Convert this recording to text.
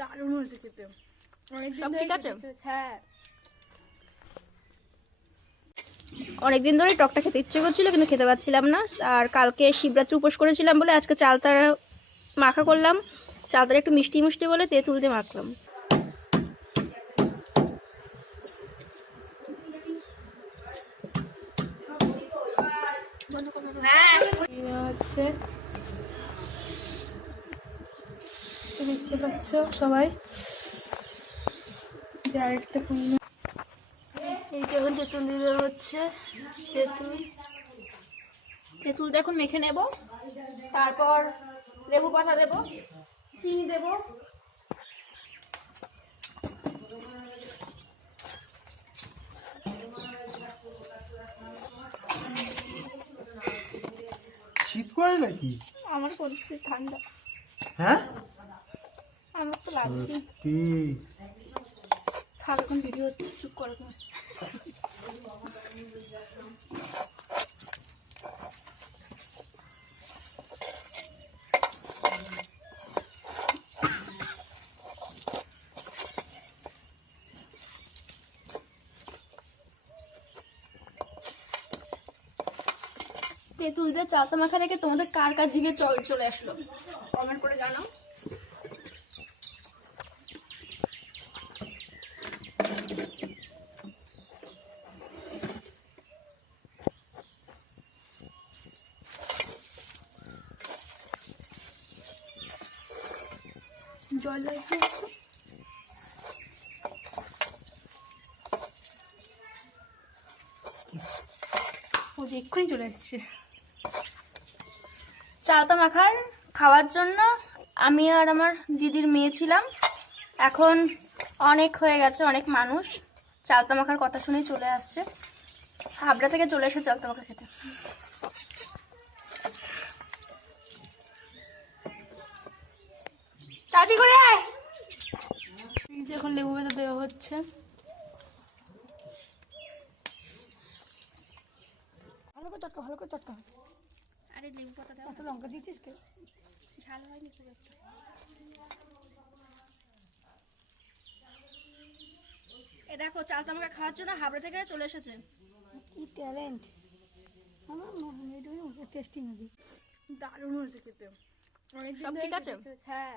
দারুণ হয়েছে খেতে। সব ঠিক আছে? হ্যাঁ, অনেকদিন ধরে টকটা খেতে ইচ্ছে করছিল কিন্তু খেতে পাচ্ছিলাম না। আর কালকে শিবরাত্রি উপোস করেছিলাম বলে আজকে চালতার মাখা করলাম। চালতার একটু মিষ্টি মিষ্টি বলে তেঁতুল দিয়ে মাখলাম। হচ্ছে দেখতে পাচ্ছ সবাই যে আরেকটা পূর্ণ। এই যখন তেঁতুল দিয়ে দেওয়া হচ্ছে, তেঁতুল দিয়ে এখন মেখে নেব, তারপর লেবু পাতা দেব, চিনি দেব। শীত করে নাকি? আমার পরিস্থিতি ঠান্ডা, হ্যাঁ আমার তো লাগছে। সত্যি সারাক্ষণ ভিডিও হচ্ছে, চুপ করো তুমি। তেঁতুল দিয়ে চালতা মাখা দেখে তোমাদের কার কার জিভে চলে আসলো কমেন্ট করে জানাও। জল লাগছে, ও এক্ষুনি চলে এসছে। চালতা মাখার খাওয়ার জন্য আমি আর আমার দিদির মেয়ে ছিলাম। এখন অনেক হয়ে গেছে, অনেক মানুষ চালতা মাখার কথা শুনেই চলে আসছে। হাবড়া থেকে চলে এসে চালতা মাখা খেতে। তাড়াতাড়ি করে আয়। এই যে এখন লেবু পাতা দেওয়া হচ্ছে। ভালো করে চটকা, ভালো করে চটকা। আরে লেবু পাতা দাও, এত লঙ্কা দিয়েছিস কে? ঝাল হয়নি খুব একটা। এ দেখো চালতা মাখা খাওয়ার জন্য হাবড়া থেকে চলে এসেছে। কি ট্যালেন্ট আমার, এটা টেস্টিং হবে। দারুণ হয়েছে খেতে। অনেক সব ঠিক আছে? হ্যাঁ।